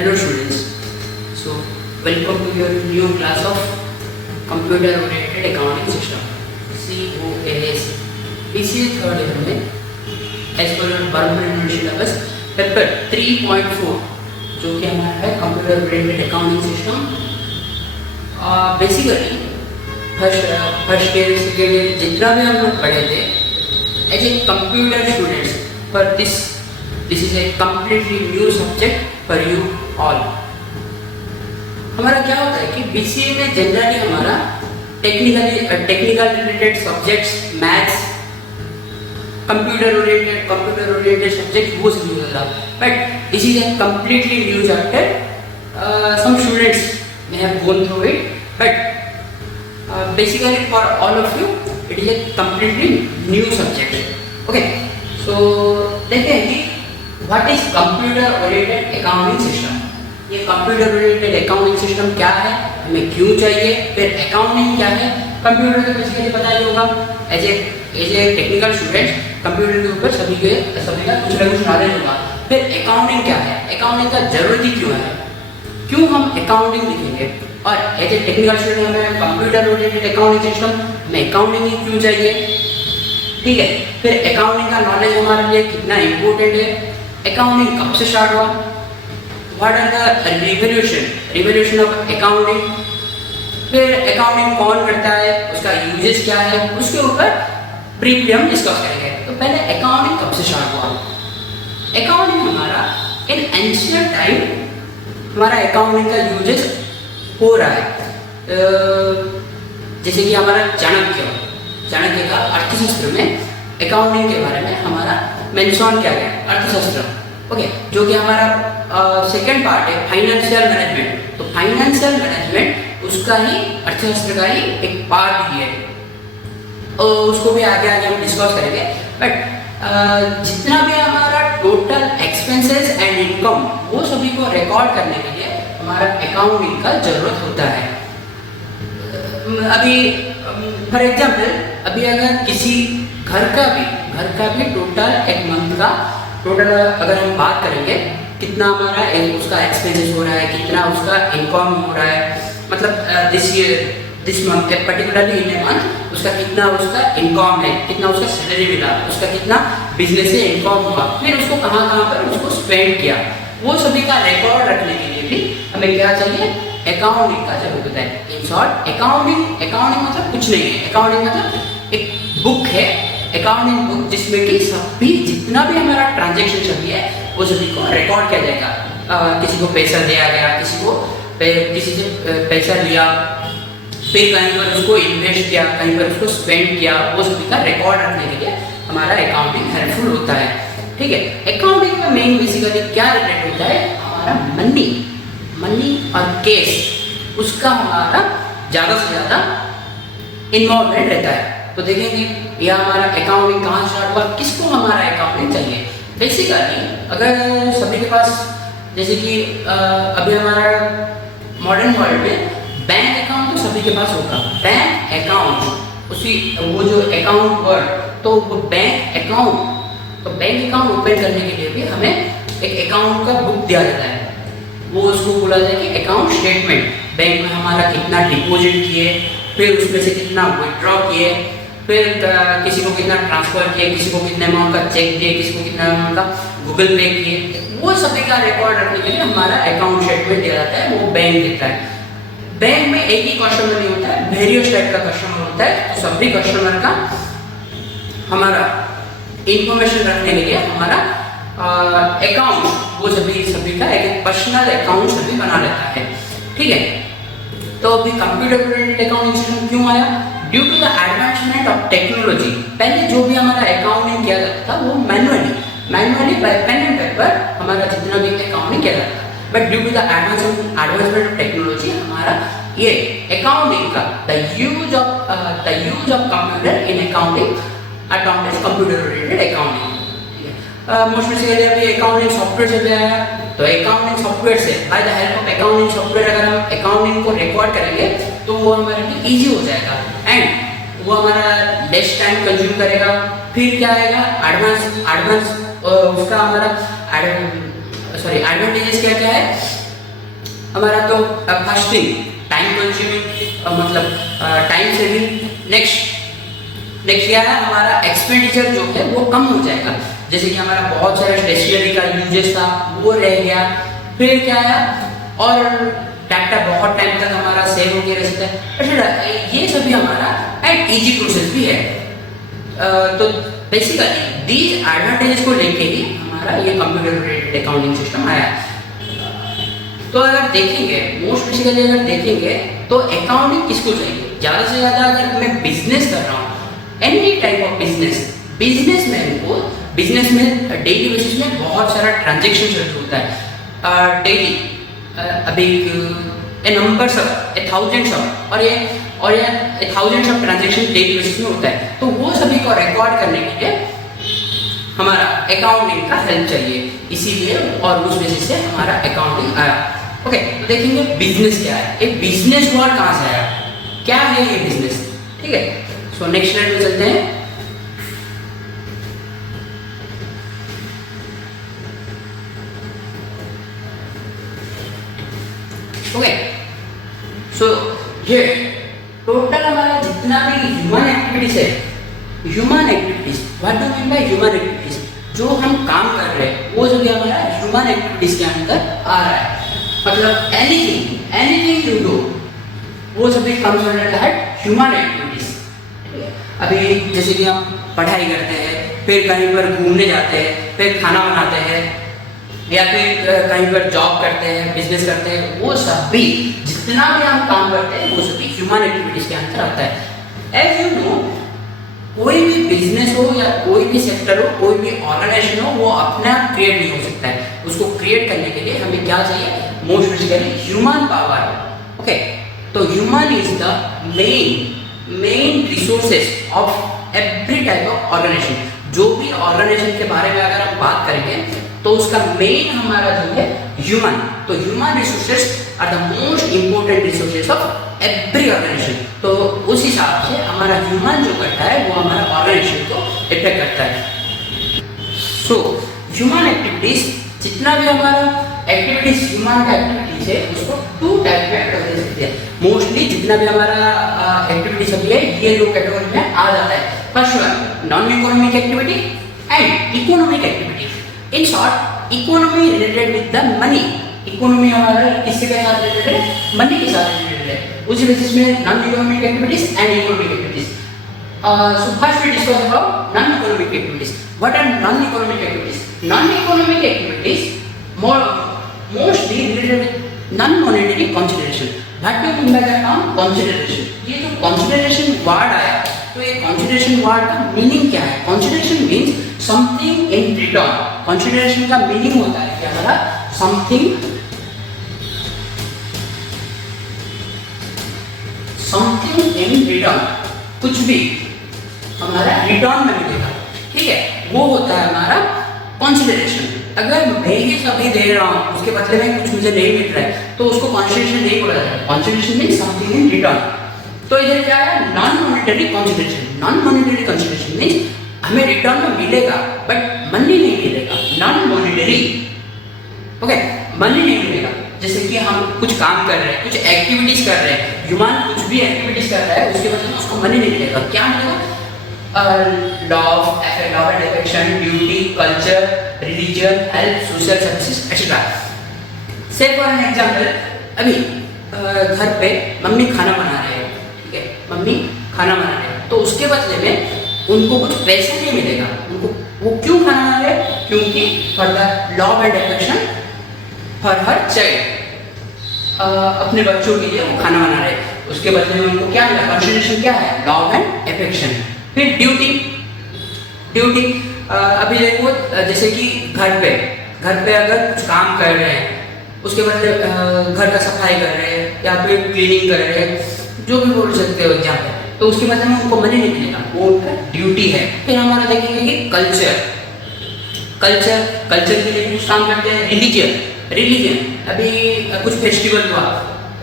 Hello students, so welcome to your new class of Computer Oriented Accounting System COAS. BCA third year में as per your permanent syllabus paper 3.4 जो कि हमारा है computer oriented accounting system. Basically first year second year जितना भी हम लोग पढ़े थे एज ए कंप्यूटर स्टूडेंट्स, पर this is a completely new subject for you all. हमारा क्या होता है कि बीसीए में जनरली हमारा technical related subjects, maths, computer oriented subject वो सब होता है. But this is a completely new chapter. Some students may have gone through it, but basically for all of you it is a completely new subject. Okay, so देखते हैं कि what is computer oriented accounting system. ये computer oriented accounting system क्या है, हमें क्यों चाहिए, फिर अकाउंटिंग क्या है. कंप्यूटर तो बेसिकली पता ही होगा. As a technical student computer के ऊपर सभी का कुछ ना कुछ नॉलेज होगा. फिर अकाउंटिंग क्या है, अकाउंटिंग का जरूरत क्यों है, क्यों हम अकाउंटिंग लिखेंगे, और एज ए टेक्निकल स्टूडेंट हमें कंप्यूटर ओरिएंटेड अकाउंटिंग सिस्टम में अकाउंटिंग ही क्यों चाहिए. ठीक है, फिर अकाउंटिंग का नॉलेज हमारे लिए कितना इम्पोर्टेंट है, अकाउंटिंग कब से स्टार्ट हुआ, what are the revolution of accounting, फिर अकाउंटिंग कौन करता है, उसका यूजेस क्या है, उसके ऊपर ब्रीफली हम डिस्कस करेंगे. तो पहले अकाउंटिंग कब से स्टार्ट हुआ. अकाउंटिंग हमारा इन एंशिएंट टाइम हमारा अकाउंटिंग का यूजेस हो रहा है. जैसे कि हमारा चाणक्य का अर्थशास्त्र में अकाउंटिंग के बारे में हमारा मेंशन किया गया. अर्थशास्त्र ओके, जो कि हमारा सेकंड पार्ट है फाइनेंशियल मैनेजमेंट. तो फाइनेंशियल मैनेजमेंट उसका ही अर्थशास्त्र का ही एक पार्ट ही है. उसको भी आगे हम डिस्कस करेंगे. बट जितना भी हमारा टोटल एक्सपेंसेस एंड इनकम वो सभी को रिकॉर्ड करने के लिए हमारा अकाउंटिंग का जरूरत होता है. अभी फॉर एग्जांपल अभी अगर किसी घर का भी टोटल एक मंथ का टोटल अगर हम बात करेंगे कितना हमारा उसका एक्सपेंसेस हो रहा है, कितना उसका इनकम हो रहा है, मतलब this month particularly in a month उसका कितना उसका इनकम है, कितना उसका सैलरी मिला, उसका कितना बिजनेस से इनकम हुआ, फिर उसको कहाँ पर उसको स्पेंड किया, वो सभी का रिकॉर्ड रखने के लिए भी हमें क्या चाहिए, अकाउंटिंग का जरूरत होता है. इन शॉर्ट अकाउंटिंग मतलब कुछ नहीं है. अकाउंटिंग मतलब एक बुक है, अकाउंटिंग बुक, जिसमें कि सभी जितना भी हमारा ट्रांजेक्शन सभी है वो सभी को रिकॉर्ड किया जाएगा. किसी को पैसा दिया गया, किसी से पैसा लिया, फिर कहीं पर उसको इन्वेस्ट किया, कहीं पर उसको स्पेंड किया, वो सभी का रिकॉर्ड रखने के लिए हमारा अकाउंटिंग हेल्पफुल होता है. ठीक है, अकाउंटिंग में मेन बेसिकली क्या रिलेटेड होता है, हमारा मनी और कैश, उसका हमारा ज़्यादा से ज़्यादा इन्वॉल्वमेंट रहता है. तो देखेंगे यह हमारा अकाउंटिंग कहाँ स्टार्ट हुआ, किसको हमारा अकाउंटिंग चाहिए. बेसिकली अगर सभी के पास जैसे कि अभी हमारा मॉडर्न वर्ल्ड में बैंक अकाउंट तो सभी के पास होगा. बैंक अकाउंट उसी वो जो अकाउंट वर्ड, तो वो बैंक अकाउंट, तो बैंक अकाउंट ओपन करने के लिए भी हमें एक अकाउंट का बुक दिया जाता है. वो उसको बोला जाए कि अकाउंट स्टेटमेंट. बैंक में हमारा कितना डिपॉजिट किए, फिर उसमें से कितना विड्रॉ किए, फिर किसी को कितना ट्रांसफर किए, किसी को कितने अमाउंट का चेक दिए, किसी को कितना अमाउंट का गूगल पे किए, वो सभी का रिकॉर्ड रखने के लिए हमारा अकाउंट स्टेटमेंट दिया जाता है, वो बैंक देता है. बैंक में एक ही कस्टमर नहीं होता है, वेरियस टाइप का कस्टमर होता है. तो सभी कस्टमर का हमारा इंफॉर्मेशन रखने के लिए हमारा अकाउंट वो सभी का एक पर्सनल अकाउंट सभी बना लेता है. ठीक है, तो अभी कंप्यूटर ओरिएंटेड अकाउंटिंग सिस्टम क्यों आया, due to the advancement of technology. पहले जो भी हमारा अकाउंटिंग किया जाता था वो manually by pen and paper हमारा जितना भी अकाउंटिंग किया जाता था. But due to the advancement of technology हमारा ये अकाउंटिंग का the use of computer in accounting computer oriented accounting. Most basically अभी अकाउंटिंग सॉफ्टवेयर चल रहा है. तो अकाउंटिंग सॉफ्टवेयर से by the help of accounting software अगर हम अकाउंटिंग को रिकॉर्ड करेंगे तो वो हमारे लिए इजी हो जाएगा एंड वो हमारा लेस टाइम कंज्यूम करेगा. फिर क्या आएगा, एडवांस उसका हमारा एडवांटेजेस क्या क्या है, हमारा तो फर्स्ट थिंग टाइम कंज्यूमिंग, मतलब टाइम सेविंग। नेक्स्ट क्या है, हमारा एक्सपेंडिचर जो है वो कम हो जाएगा। जैसे कि हमारा बहुत सारा स्टेशनरी का यूजेस था वो रह गया। फिर क्या है, और डाटा बहुत टाइम तक हमारा सेव होकर रह सकता है। अच्छा, ये सभी हमारा एंड इजी प्रोसेस भी है। तो बेसिकली दीज एडवांटेजेस को लेके ही हमारा ये कंप्यूटर रिलेटेड अकाउंटिंग सिस्टम आया। तो अगर देखेंगे, मोस्ट बेसिकली अगर देखेंगे तो अकाउंटिंग किसको चाहिए? ज़्यादा से ज़्यादा अगर मैं बिजनेस कर रहा हूँ, एनी टाइप ऑफ बिजनेसमैन को बिजनेस में डेली बेसिस में बहुत सारा ट्रांजेक्शन होता है डेली। अभी नंबर्स ऑफ थाउजेंड्स ऑफ और ये thousands of transaction daily basis में होता है। तो वो सभी को रिकॉर्ड करने के लिए हमारा अकाउंटिंग का हेल्प चाहिए, इसीलिए और उस बेसिस से हमारा अकाउंटिंग आया। ओके, तो देखेंगे बिजनेस क्या है, एक बिजनेस वर्ड कहाँ से आया, क्या है ये बिजनेस। ठीक है, सो नेक्स्ट स्लाइड में चलते हैं। ओके, सो ये टोटल हमारा जितना भी ह्यूमन एक्टिविटीज है, human activities, what do mean by human activities, जो हम काम कर रहे हैं वो जो हमारा ह्यूमन एक्टिविटीज के अंदर आ रहा है। मतलब एनीथिंग यू डू वो सभी comes under that human activities. अभी जैसे कि हम पढ़ाई करते हैं, फिर कहीं पर घूमने जाते हैं, फिर खाना बनाते हैं, या फिर कहीं पर जॉब करते हैं, बिजनेस करते हैं, वो सभी जितना भी हम काम करते हैं वो सभी ह्यूमन एक्टिविटीज के अंदर आता है। एज यू नो, कोई भी बिजनेस हो या कोई भी सेक्टर हो, कोई भी ऑर्गेनाइजेशन हो, वो अपने आप क्रिएट नहीं हो सकता है। उसको क्रिएट करने के लिए हमें क्या चाहिए? Most basically human power. Okay, तो human is the main resources of every type of organisation. जो भी ऑर्गेनाइजेशन के बारे में अगर हम बात करेंगे तो उसका मेन हमारा जो है ह्यूमन। तो human resources are the most important resources of every organisation. तो उस हिसाब से हमारा ह्यूमन जो करता है वो हमारा ऑर्गेनाइजेशन को इफेक्ट करता है। सो ह्यूमन एक्टिविटीज, जितना भी हमारा एक्टिविटीज ह्यूमन का एक्टिविटीज है उसको टू टाइप में कैटेगराइज करते हैं। मोस्टली जितना भी हमारा एक्टिविटीज अभी है ये दो कैटेगरी में आ जाता है। First one non economic activity and economic activity. In short, economy related with the money. Economy हमारा किसके साथ रिलेटेड है? मनी के साथ रिलेटेड है। उसी बेसिस में non economic activities and economic activities. So first we discuss about non economic activities. What are non economic activities? Non economic activities mostly related with non monetary consideration. What do mean by the term consideration? ये जो consideration word आया, तो ये consideration word का meaning क्या है? Consideration means something in return. Consideration का meaning होता है क्या हमारा? समथिंग इन रिटर्न, कुछ भी हमारा रिटर्न में मिलेगा। ठीक है, वो होता है हमारा कंसीडरेशन। अगर मैं ये सभी दे रहा हूँ उसके बदले में कुछ मुझे नहीं मिल रहा है तो उसको कंसीडरेशन नहीं बोला जाता। Consideration means something in return. तो इधर क्या है? Non monetary consideration. Non monetary consideration means हमें रिटर्न में मिलेगा बट मनी नहीं मिलेगा। नॉन मॉनेटरी, ओके, मनी नहीं मिलेगा। जैसे कि हम कुछ काम कर रहे हैं, कुछ एक्टिविटीज कर रहे हैं, ह्यूमन कुछ भी एक्टिविटीज कर रहा है, उसके बदले में उसको मनी नहीं मिलेगा। क्या मिलेगा? Law of and affection, duty, culture, religion, health, social services etcetera. से फॉर एन एग्जांपल, अभी घर पे मम्मी खाना बना रहे हैं, ठीक है, मम्मी खाना बना रहे हैं, तो उसके बदले में उनको कुछ पैसे नहीं मिलेगा। उनको वो क्यों खाना बना रहे हैं? क्योंकि for the love and affection for her child, अपने बच्चों के लिए वो खाना बना रहे हैं। उसके बदले में उनको क्या मिला? कंसीडरेशन क्या है? Love and affection. फिर ड्यूटी, अभी देखो जैसे कि घर पे अगर कुछ काम कर रहे हैं, उसके बदले घर का सफाई कर रहे हैं या फिर क्लीनिंग कर रहे हैं, जो भी बोल सकते हो जहाँ पे, तो उसके बदले में उनको मनी नहीं मिलेगा, वो उनका ड्यूटी है। फिर हमारा देखेंगे कि कल्चर के लिए कुछ काम करते हैं। रिलीजन, अभी कुछ फेस्टिवल हुआ,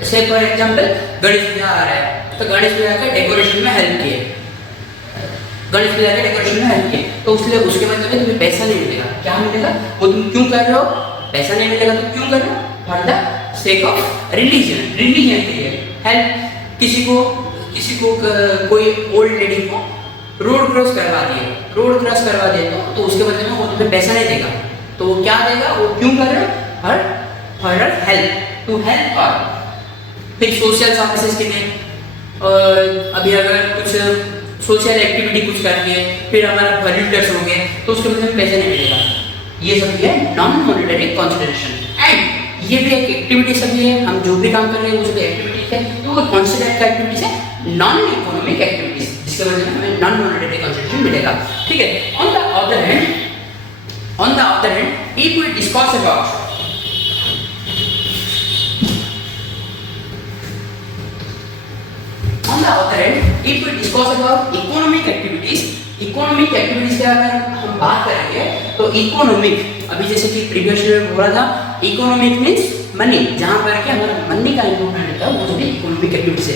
से फॉर एग्जाम्पल गणेश पूजा आ रहा है, तो गणेश पूजा के डेकोरेशन में हेल्प किए, तो उसके बदले में तुम्हें पैसा नहीं मिलेगा। क्या मिलेगा? वो तुम क्यों कर रहे हो? पैसा नहीं मिलेगा तो क्यों कर रहे हो? For the sake of religion के लिए हेल्प। किसी को कोई ओल्ड लेडी को रोड क्रॉस करवा दिए तो उसके बदले में वो तुम्हें पैसा नहीं देगा, तो वो क्या देगा, वो क्यों कर रहे हैं, her help, to help her. फिर सोशल सर्विसेज के लिए अभी अगर कुछ सोशल एक्टिविटी कुछ करनी है, फिर हमारा वॉलंटियर्स हो गए तो उसके बदले में पैसा नहीं मिलेगा। ये सब है नॉन मॉनिटरी कंसिडरेशन। एंड ये भी एक एक्टिविटी सभी है, हम जो भी काम कर रहे हैं वो सभी एक्टिविटीज है, तो वो कंसिडर का एक्टिविटीज है नॉन इकोनॉमिक एक्टिविटीज, जिसके वजह से हमें नॉन मॉनिटरी कंसिडरेशन मिलेगा। ठीक है। On the other hand if we discuss about economic activities के अगर हम बात करेंगे तो इकोनॉमिक, अभी जैसे कि प्रीवियस में बोला था, इकोनॉमिक मींस मनी, जहां पर कि हमारा मनी का इन्वॉल्वमेंट रहता है वो सभी इकोनॉमिक एक्टिविटीज है।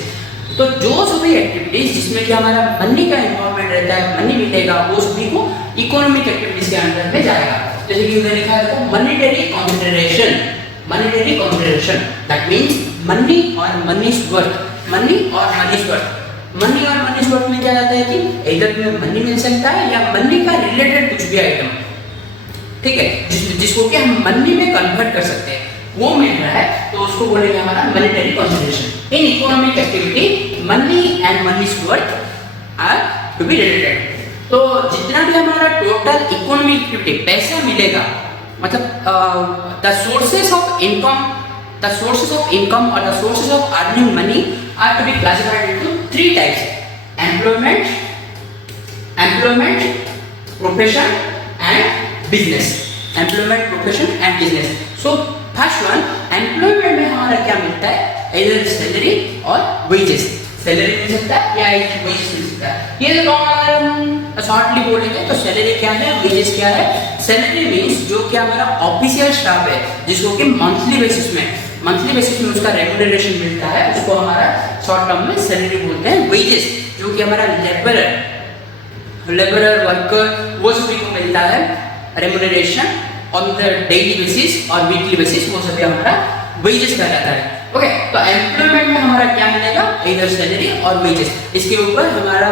तो जो सभी एक्टिविटीज जिसमें कि हमारा मनी का इन्वॉल्वमेंट रहता है, मनी मिलेगा, वो सभी को इकोनॉमिक एक्टिविटीज के अंदर में जाएगा। जैसे कि उन्होंने लिखा है monetary consideration, that means money और मनीज वर्थ में क्या जाता है कि इधर में मनी मिल सकता है या मनी का रिलेटेड कुछ भी आइटम, ठीक है, जिसको कि हम मनी में कन्वर्ट कर सकते हैं, वो मिल रहा है, तो उसको बोलेंगे हमारा monetary consideration. In economic activity money and money's worth are to be related. तो जितना भी हमारा टोटल इकोनॉमिक एक्टिविटी पैसा मिलेगा, मतलब the sources of income or the sources of earning money are to be classified into three types: employment, profession and business. So first one, employment में हमारा क्या मिलता है, either salary और wages। सैलरी मिल सकता है या वेजेस मिल सकता है। ये जो अगर हम शॉर्टली बोलेंगे तो सैलरी क्या है, वेजेस क्या है। सैलरी मींस जो कि हमारा ऑफिशियल स्टाफ है, जिसको कि मंथली बेसिस में उसका रेम्यूनरेशन मिलता है, उसको हमारा शॉर्ट टर्म में सैलरी बोलते हैं। वेजेस जो कि हमारा लेबरर वर्कर वो सभी को मिलता है remuneration on the daily basis और वीकली बेसिस, वो सभी हमारा वेजेस कहलाता है। ओके, तो एम्प्लॉयमेंट में हमारा क्या मिलेगा, इधर सैलरी और वेजेस। इसके ऊपर हमारा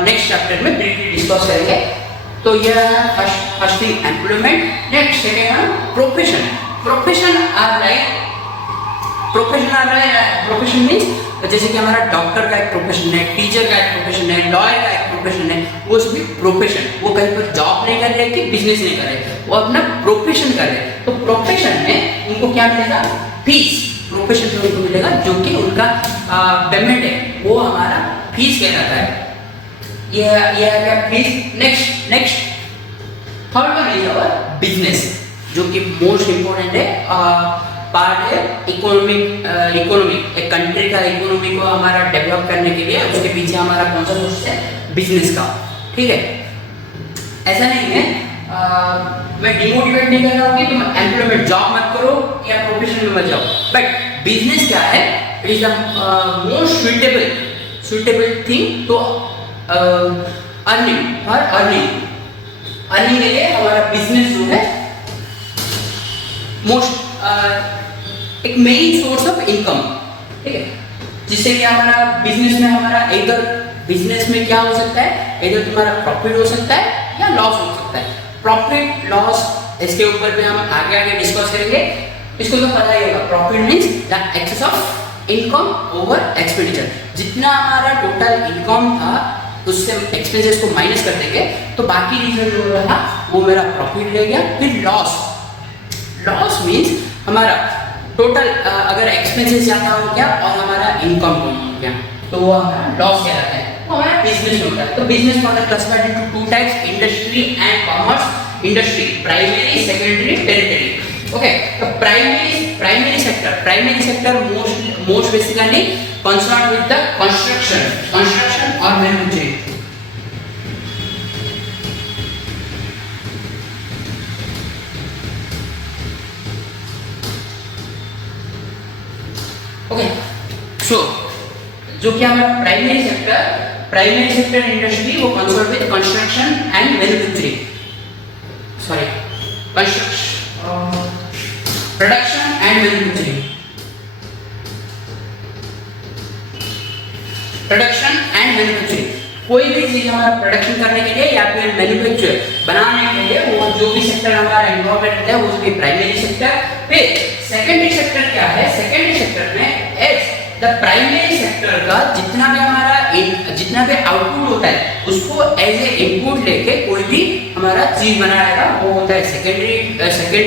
नेक्स्ट चैप्टर में ब्रीफली डिस्कस करेंगे। तो यह है first thing employment. Next second है प्रोफेशन। प्रोफेशन मींस जैसे कि हमारा डॉक्टर का एक प्रोफेशन है, टीचर का एक प्रोफेशन है, लॉयर का एक प्रोफेशन है, वो सभी प्रोफेशन। वो कहीं पर जॉब नहीं कर रहे कि बिजनेस नहीं कर रहे, वो अपना प्रोफेशन कर रहे। तो प्रोफेशन में उनको क्या मिलेगा, फीस। प्रोफेशन में उनको मिलेगा जो कि उनका पेमेंट है, वो हमारा फीस कहलाता है। ये है क्या, fees. Next third one is our business, जो कि मोस्ट इंपोर्टेंट है, पार्ट है इकोनॉमी। एक कंट्री का इकोनॉमी को हमारा डेवलप करने के लिए उसके पीछे हमारा कौन सा सोर्स है, बिजनेस का। ठीक है, ऐसा नहीं है मैं डिमोटिवेट नहीं कर रहा हूँ कि तुम एम्प्लॉयमेंट जॉब मत करो या प्रोफेशन में मत जाओ, बट बिजनेस क्या है, it is the most suitable thing to earning के लिए हमारा बिजनेस जो है मोस्ट एक मेन सोर्स ऑफ इनकम। ठीक है, जिससे कि हमारा बिजनेस में हमारा इधर बिजनेस में क्या हो सकता है, इधर तुम्हारा प्रॉफिट हो सकता है या लॉस हो सकता है। प्रॉफिट लॉस इसके ऊपर भी हम आगे डिस्कस करेंगे। इसको तो पता ही होगा, profit means the excess of income over expenditure. जितना हमारा टोटल इनकम था उससे एक्सपेंसेस को माइनस कर देंगे तो बाकी रीजन जो रहा वो मेरा प्रॉफिट ले गया। फिर लॉस मींस हमारा टोटल अगर एक्सपेंसेस ज्यादा हो गया और हमारा इनकम कम हो गया तो वो हमारा लॉस कहलाता है, वो हमारा बिजनेस होता है। तो बिजनेस को हमने classified into two types, industry and commerce. Industry primary, secondary, territory. Okay, तो primary sector most basically concern with the construction और मैन्युफैक्चरिंग। ओके, सो जो कि हमारा प्राइमरी सेक्टर इंडस्ट्री वो concern with construction and manufacturing, production and manufacturing. Production and manufacturing, कोई भी चीज हमारा प्रोडक्शन करने के लिए या फिर मैन्युफैक्चर बनाने के लिए वो जो भी सेक्टर हमारा इन्वॉल्वमेंट है वो सभी प्राइमरी सेक्टर। फिर सेकेंडरी सेक्टर क्या है, सेकेंडरी सेक्टर में एज द प्राइमरी सेक्टर का जितना भी आउटपुट होता है उसको एज ए इनपुट लेके कोई भी हमारा चीज बनाएगा वो होता है secondary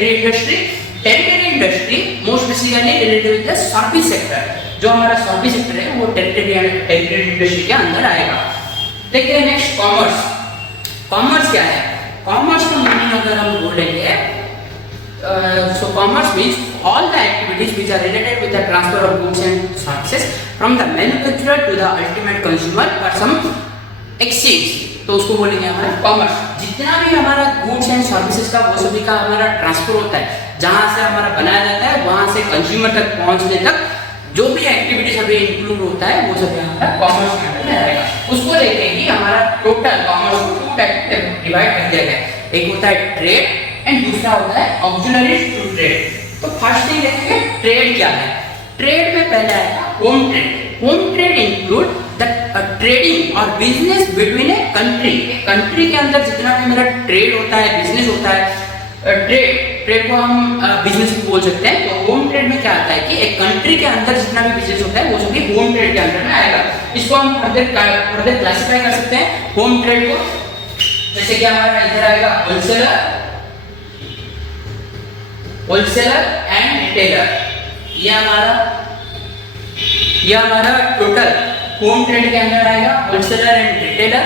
industry. Territory industry most basically related with the service sector, जो हमारा सर्विस सेक्टर है वो टेरिटरी इंडस्ट्री के अंदर आएगा। देखिए नेक्स्ट कॉमर्स। कॉमर्स क्या है, कॉमर्स का मीनिंग अगर हम बोलेंगे so commerce means all the activities which are related with the transfer of goods and services from the manufacturer to the ultimate consumer for some exchange, तो उसको बोलेंगे हमारा कॉमर्स। जितना भी हमारा गुड्स एंड सर्विसेज का वो सभी का हमारा ट्रांसफर होता है, जहां से हमारा बनाया जाता है वहां से कंज्यूमर तक पहुंचने तक जो भी एक्टिविटीज अभी इंक्लूड होता है वो सभी हमारा कॉमर्स के अंदर आएगा। उसको लेके ही हमारा टोटल कॉमर्स को टू टाइप में डिवाइड कर दिया गया है, एक होता है ट्रेड एंड दूसरा होता है ऑक्सिलरीज टू ट्रेड। तो फर्स्ट थिंग देखेंगे ट्रेड क्या है। ट्रेड में पहले आएगा home trade. Home trade include the trading और business between a country. Country के अंदर जितना भी मेरा ट्रेड होता है, बिजनेस होता है, ट्रेड को हम बिजनेस भी बोल सकते हैं। तो होम ट्रेड में क्या आता है कि एक कंट्री के अंदर जितना भी बिजनेस होता है वो सभी होम ट्रेड के अंदर में आएगा। इसको हम फर्दर क्लासिफाई कर सकते हैं होम ट्रेड को, जैसे कि हमारा इधर आएगा होलसेलर एंड रिटेलर। ये हमारा टोटल होम ट्रेड के अंदर आएगा, होलसेलर एंड रिटेलर।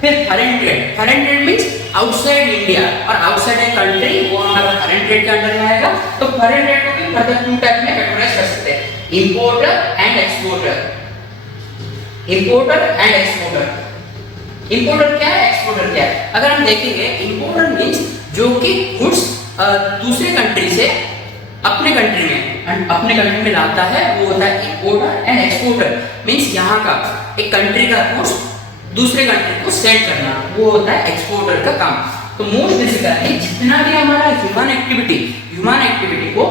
फिर foreign trade means outside India और आउटसाइड ए कंट्री, वो हमारा फॉरेन ट्रेड के अंदर में आएगा। तो फॉरेन ट्रेड को भी फर्दर टू टाइप में कैटेगराइज कर सकते हैं, इंपोर्टर एंड एक्सपोर्टर। इंपोर्टर क्या है, एक्सपोर्टर क्या है? अगर हम देखेंगे इंपोर्टर मींस जो कि गुड्स दूसरे कंट्री से अपने कंट्री में लाता है वो होता है इंपोर्टर। एंड एक्सपोर्टर मींस यहाँ का एक कंट्री का गुड्स दूसरे कंट्री को सेंड करना, वो होता है एक्सपोर्टर का काम। तो मोस्ट बेसिकली जितना भी हमारा ह्यूमन एक्टिविटी को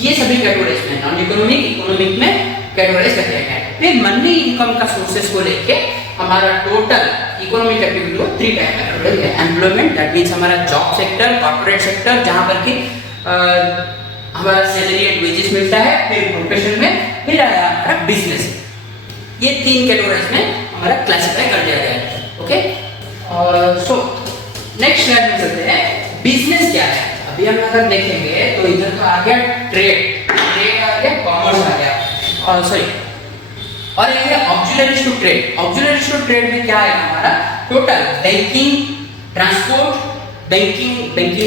ये सभी कैटेगरीज में नॉन इकोनॉमिक में कैटेगराइज कर दिया गया है। फिर मनी इनकम का सोर्सेस को लेके हमारा टोटल इकोनॉमिक एक्टिविटी को थ्री टाइप में कैटेगराइज है। एम्प्लॉयमेंट दैट मींस हमारा जॉब सेक्टर, कॉर्पोरेट सेक्टर जहां पर कि हमारा सैलरी एंड वेजेस मिलता है। फिर प्रोफेशन में, फिर आया हमारा बिजनेस। ये तीन कैटेगरीज में हमारा क्लासिफाई कर दिया गया है। ओके, और सो नेक्स्ट स्लाइड में चलते हैं। बिजनेस क्या है? अभी हम अगर देखेंगे तो इधर तो आ गया ट्रेड आ गया, कॉमर्स आ गया, और ये auxiliaries to trade. Auxiliaries to trade में क्या है हमारा टोटल बैंकिंग, ट्रांसपोर्ट। बैंकिंग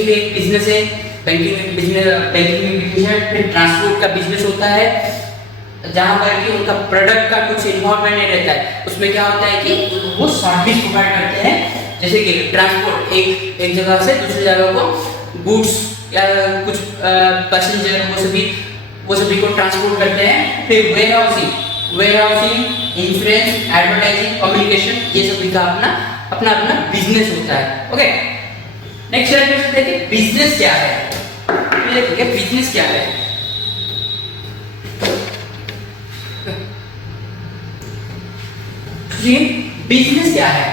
भी एक बिजनेस है, बैंकिंग है। फिर ट्रांसपोर्ट का बिजनेस होता है जहां पर कि उनका प्रोडक्ट का कुछ इन्वॉल्वमेंट नहीं रहता है। उसमें क्या होता है कि वो सर्विस प्रोवाइड करते हैं, जैसे कि ट्रांसपोर्ट एक जगह से दूसरी जगह को गुड्स या कुछ पैसेंजर वो सभी को ट्रांसपोर्ट करते हैं। फिर वेयरहाउसिंग, इंश्योरेंस, एडवर्टाइजिंग, कम्युनिकेशन, ये सभी का अपना बिजनेस होता है। ओके, नेक्स्ट स्लाइड में देखिए बिजनेस क्या है। देखिए बिजनेस क्या है। बिजनेस क्या है?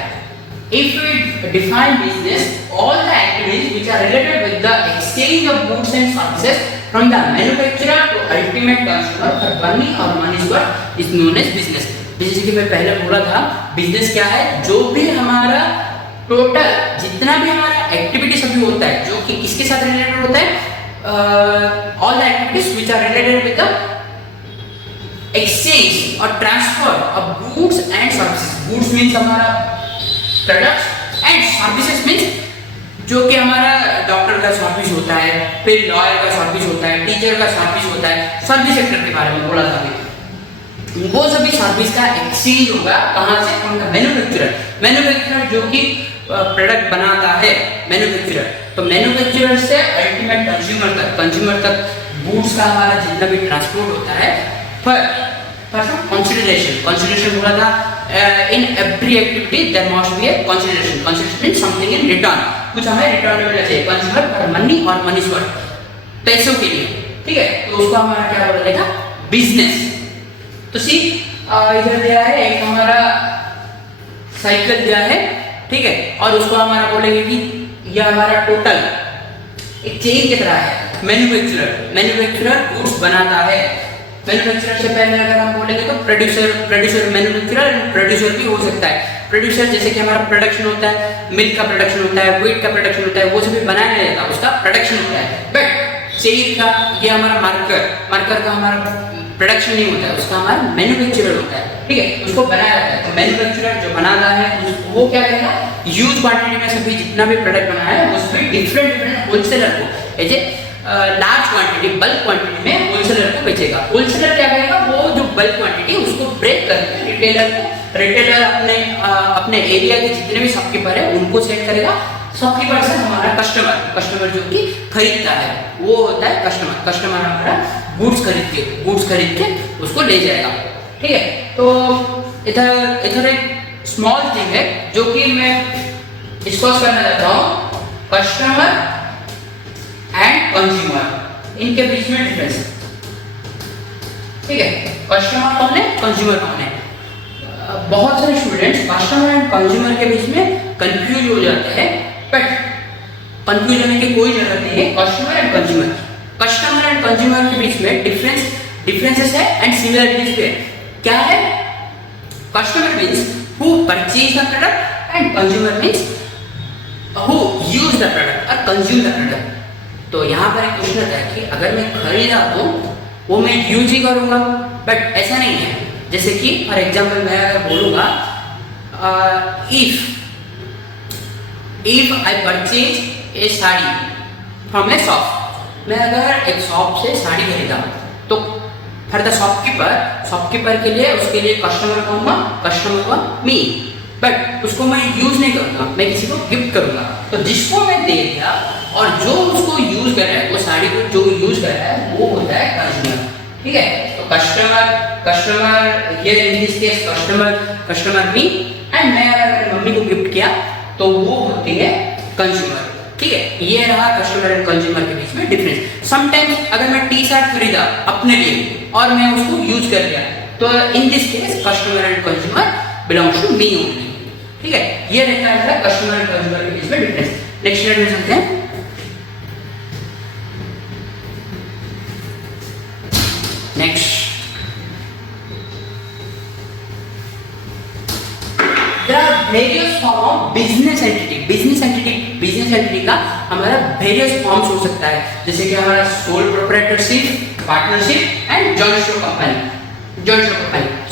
If we define business, all the activities which are related with the exchange of goods and services from the manufacturer to ultimate consumer for money or money's worth is known as business. जैसे कि मैं पहले बोला था, business क्या है? जो भी हमारा टोटल जितना भी हमारा एक्टिविटी सभी होता है जो कि किसके साथ रिलेटेड होता है, all the activities which are related with the exchange और transfer of goods and services. Goods means हमारा प्रोडक्ट्स एंड सर्विसेज मींस जो कि हमारा डॉक्टर का सर्विस होता है, फिर लॉयर का सर्विस होता है, टीचर का सर्विस होता है। सर्विस सेक्टर के बारे में बोला था अभी। वो सभी सर्विस का एक्सचेंज होगा कहाँ से? उनका मैन्युफैक्चरर जो कि प्रोडक्ट बनाता है, मैन्युफैक्चरर। तो मैन्युफैक्चरर से अल्टीमेट कंज्यूमर तक गुड्स का हमारा जितना भी ट्रांसपोर्ट होता है। कंसिडरेशन बोला था, in every activity there must be a consideration means something in return, कुछ हमें रिटर्न में मिलना चाहिए कंज्यूमर फॉर मनी और मनीज वर्थ, पैसों के लिए। ठीक है, तो उसको हमारा क्या बोला जाएगा? बिजनेस। तो सी इधर दिया है एक हमारा साइकिल दिया है, ठीक है, और उसको हमारा बोलेंगे कि यह हमारा टोटल एक चेन की तरह है। मैन्युफैक्चरर गुड्स बनाता है। मैन्युफैक्चरर से पहले अगर हम बोलेंगे तो प्रोड्यूसर मैन्युफैक्चरर एंड प्रोड्यूसर भी हो सकता है। प्रोड्यूसर जैसे कि हमारा प्रोडक्शन होता है, मिल्क का प्रोडक्शन होता है, व्हीट का प्रोडक्शन होता है, वो सभी बनाया नहीं जाता, उसका प्रोडक्शन होता है। बट चेन का ये हमारा मार्कर का हमारा प्रोडक्शन नहीं होता है, उसका हमारा मैन्युफैक्चरर होता है, ठीक है, उसको बनाया जाता है। तो मैन्युफैक्चरर जो बनाता है वो क्या करेगा, ह्यूज क्वांटिटी में सभी जितना भी प्रोडक्ट बनाया है उसमें डिफरेंट होलसेलर को as a large quantity bulk quantity में होलसेलर को बेचेगा। होलसेलर क्या करेगा, वो जो बल्क क्वांटिटी उसको ब्रेक करके रिटेलर अपने एरिया के जितने भी शॉपकीपर है उनको सेट करेगा। शॉपकीपर से हमारा कस्टमर जो कि खरीदता है वो होता है कस्टमर हमारा गुड्स खरीद के उसको ले जाएगा, ठीक है। तो इधर एक स्मॉल थिंग है जो कि मैं डिस्कस करना चाहता हूँ, कस्टमर एंड कंज्यूमर, इनके बीच में डिफरेंस, ठीक है। कस्टमर कौन है, कंज्यूमर कौन है। बहुत सारे स्टूडेंट्स कस्टमर एंड कंज्यूमर के बीच में कंफ्यूज हो जाते हैं, बट कंफ्यूज होने की कोई जरूरत नहीं है। कस्टमर एंड कंज्यूमर के बीच में डिफरेंसेस है एंड सिमिलरिटीज भी है। क्या है, customer means who purchase the product and consumer means who use the product और कंज्यूम द प्रोडक्ट। तो यहाँ पर एक क्वेश्चन आता है कि अगर मैं खरीदा तो वो मैं यूज ही करूँगा, बट ऐसा नहीं है। जैसे कि फॉर एग्जाम्पल मैं अगर बोलूँगा if I purchase a sari from A shop, मैं अगर एक शॉप से साड़ी खरीदा तो फॉर द शॉपकीपर के लिए उसके लिए कस्टमर कहूँगा मी, बट उसको मैं यूज नहीं करूँगा, मैं किसी को गिफ्ट करूँगा। तो जिसको मैं दे दिया और जो उसको यूज कर रहा है, वो साड़ी को जो यूज कर रहा है वो होता है कंज्यूमर, ठीक है। तो customer here in this case customer me, and मैं अगर मम्मी को गिफ्ट किया तो वो होती है कंज्यूमर, ठीक है। ये रहा कस्टमर एंड कंज्यूमर के बीच में डिफरेंस। समटाइम्स अगर मैं टी शर्ट खरीदा अपने लिए और मैं उसको यूज कर लिया तो in this case customer and consumer belongs to me only, ठीक है। ये रहता है कस्टमर एंड कंज्यूमर के बीच में डिफरेंस। नेक्स्ट स्लाइड में चलते हैं। Next there are various form of business entity का हमारा various forms हो सकता है, जैसे कि हमारा sole proprietorship, partnership and joint stock company।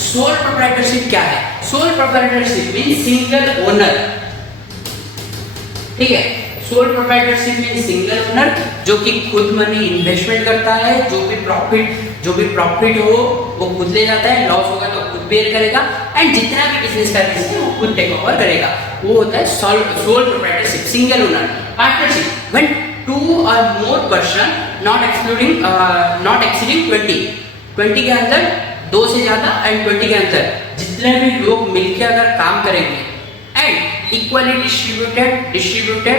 sole proprietorship क्या है, sole proprietorship means single owner, ठीक है। sole proprietorship means single owner जो कि खुद मनी इन्वेस्टमेंट करता है, जो भी प्रॉफिट हो वो खुद ले जाता है, लॉस होगा तो खुद बेयर करेगा, एंड जितना भी बिजनेस का रिस्क है वो खुद टेक ओवर करेगा, वो होता है sole proprietorship, single owner. Partnership when 2 or more person not exceeding 20 के अंदर 2 से ज्यादा एंड 20 के अंदर जितने भी लोग मिलकर अगर काम करेंगे एंड इक्वली डिस्ट्रीब्यूटेड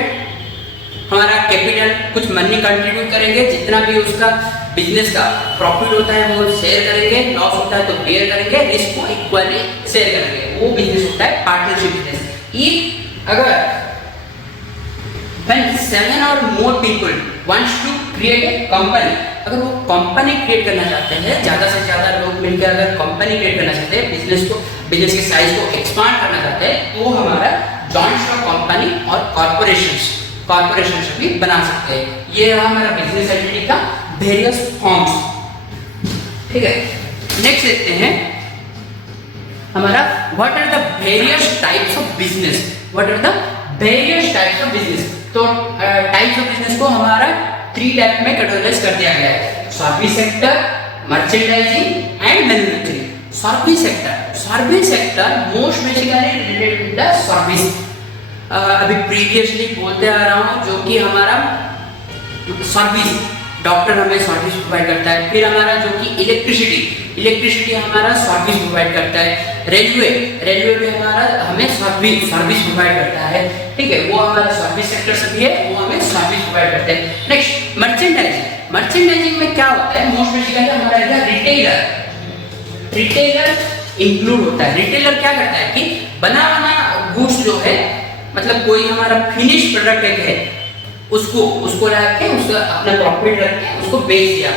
हमारा कैपिटल, कुछ मनी कंट्रीब्यूट करेंगे, जितना भी उसका बिजनेस का प्रॉफिट होता है वो शेयर करेंगे, लॉस होता है तो बेयर करेंगे, रिस्क को इक्वली शेयर करेंगे, वो बिजनेस होता है पार्टनरशिप बिजनेस। ये अगर when 7 or more people wants to create a company, अगर वो कंपनी क्रिएट करना चाहते हैं, ज़्यादा से ज़्यादा लोग मिलकर अगर कंपनी क्रिएट करना चाहते हैं, बिजनेस के साइज को एक्सपांड करना चाहते हैं, तो हमारा जॉइंट स्टॉक कंपनी और कॉर्पोरेशन भी बना सकते हैं। ये रहा हमारा बिजनेस एंटिटी का वेरियस फॉर्म्स, ठीक है। नेक्स्ट देखते हैं हमारा what are the various types of business. तो टाइप्स ऑफ बिजनेस को हमारा 3 टाइप में कैटेगराइज कर दिया गया है, service sector, merchandising and manufacturing. Service sector most basically related with the service, अभी प्रीवियसली बोलते आ रहा हूँ, जो कि हमारा सर्विस, डॉक्टर हमें सर्विस प्रोवाइड करता है, फिर हमारा जो कि इलेक्ट्रिसिटी हमारा सर्विस प्रोवाइड करता है, रेलवे भी हमारा हमें सर्विस प्रोवाइड करता है, ठीक है, वो हमारा सर्विस सेक्टर से भी है, वो हमें सर्विस प्रोवाइड करते हैं। नेक्स्ट मर्चेंडाइजिंग में क्या होता है, मोस्ट बेसिकली हमारा रिटेलर इंक्लूड होता है। रिटेलर क्या करता है कि बना बना गुड्स जो है, मतलब कोई हमारा फिनिश प्रोडक्ट एक है, उसको ला के उसका अपना प्रॉफिट रख के उसको बेच दिया,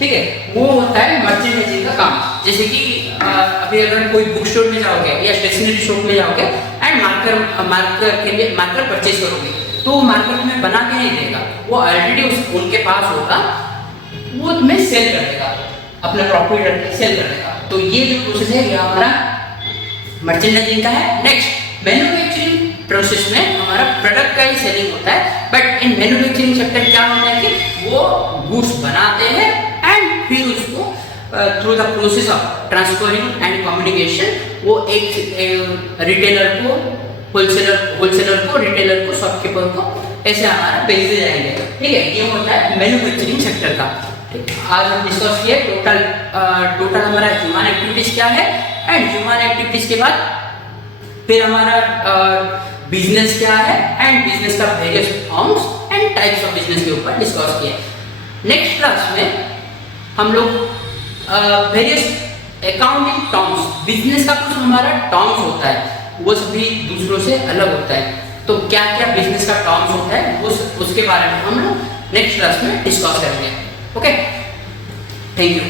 ठीक है, वो होता है मर्चेंडाइजिंग का काम। जैसे कि अभी अगर कोई बुक स्टोर में जाओगे या स्टेशनरी शॉप में जाओगे एंड मार्कर परचेज करोगे, तो वो मार्केट में बना के नहीं देगा, वो ऑलरेडी उनके पास होगा, वो तुम्हें सेल कर देगा, अपना प्रॉफिट रख के सेल कर देगा। तो ये जो प्रोसेस है ये हमारा मर्चेंडाइजिंग का है। नेक्स्ट मैन्युफैक्चरिंग प्रोसेस में हमारा प्रोडक्ट का ही सेलिंग होता है, बट इन मैन्युफैक्चरिंग सेक्टर क्या होता है कि वो गुड्स बनाते हैं एंड फिर उसको through the process of transferring and communication वो एक रिटेलर को, होलसेलर को, रिटेलर को, शॉपकीपर को, ऐसे हमारा बेचते जाएंगे, ठीक है। ये होता है मैन्युफैक्चरिंग सेक्टर का। आज हम डिस्कस किए टोटल हमारा ह्यूमन एक्टिविटीज क्या है, एंड ह्यूमन एक्टिविटीज के बाद फिर हमारा बिजनेस क्या है, एंड बिजनेस का various forms and types of business के ऊपर डिस्कस किए। नेक्स्ट क्लास में हम लोग वेरियस अकाउंटिंग टर्म्स, बिजनेस का कुछ हमारा टर्म्स होता है, वो सभी दूसरों से अलग होता है, तो क्या क्या बिजनेस का टर्म्स होता है उसके बारे में हम लोग नेक्स्ट क्लास में डिस्कस करेंगे। Okay, thank you.